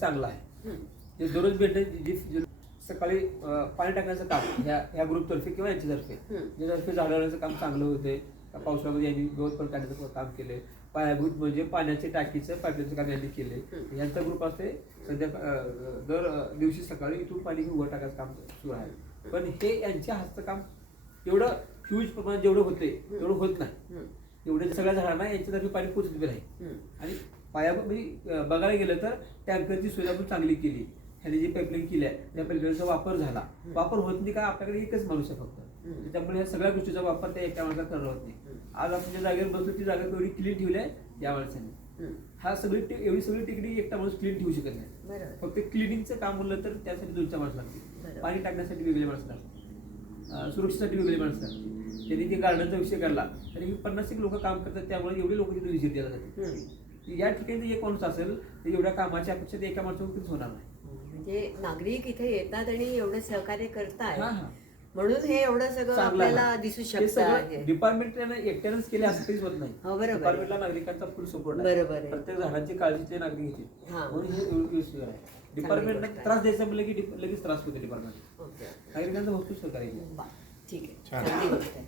चांगला आहे. जे दररोज भेटते सकाळी पाणी टाकण्याचं काम ह्या ग्रुपतर्फे किंवा यांच्यातर्फे ज्यातर्फे झाडांचं काम चांगलं होते. पावसाळ्यामध्ये यांनी गवत पण काढण्याचं काम केले. पायाभूत म्हणजे पाण्याचे टाकीचं पाईपलाईनचं काम यांनी केले. यांचा ग्रुप असते सध्या दर दिवशी सकाळी इथून पाणी उघड टाकायचं काम सुरू आहे. पण हे यांच्या हस्तकाम एवढं ह्यूज प्रमाणात जेवढं होते तेवढं होत नाही. एवढे सगळ्या झाडांना यांच्यातर्फे पाणी पोचलेलं आहे. आणि पायाभूत म्हणजे बघायला गेलं तर टँकरची सुविधा पण चांगली केली. ह्याने जी पाईपलाईन केली आहे त्या पाईपलाईनचा वापर झाला. वापर होत नाही का आपल्याकडे एकच माणूस आहे फक्त. त्यामुळे ह्या सगळ्या गोष्टीचा वापर त्या एका माणसाला करणं होत नाही. आज आपण ज्या जागेवर बसतो ती जागा एवढी क्लीन ठेवली आहे या माणसाने. हा एवढी सगळी टेकडी एकटा माणूस क्लीन ठेवू शकत नाही. फक्त क्लिनिंगचं काम म्हणलं तर त्यासाठी 2-4 माणसं लागतील. पाणी टाकण्यासाठी वेगळे माणसं लागतात. सुरक्षेसाठी वेगळे माणसं लागतात. त्यांनी ते गार्डनचा विषय काढला तरी 50 लोक काम करतात. त्यामुळे एवढे लोक तिथे विजिट द्यायला जाते. या ठिकाणी एक माणूस असेल तर एवढ्या कामाच्या अपेक्षा ते एका माणसावर होणार नाही. म्हणजे नागरिक इथे येतात आणि एवढं सहकार्य करतात म्हणून हे एवढं सगळं आपल्याला दिसू शकतं. डिपार्टमेंट एकट्यानेच केले असं काहीच होत नाही. डिपार्टमेंटला नागरिकांचा फुल सपोर्ट आहे. बरोबर. प्रत्येक झाडांची काळजी ते नागरिक घेतील म्हणून हे व्यवस्थित आहे. डिपार्टमेंटला त्रास द्यायचा म्हणलं की लगेच त्रास होते. डिपार्टमेंट नागरिकांचा भरपूर सहकार्य. ठीक आहे.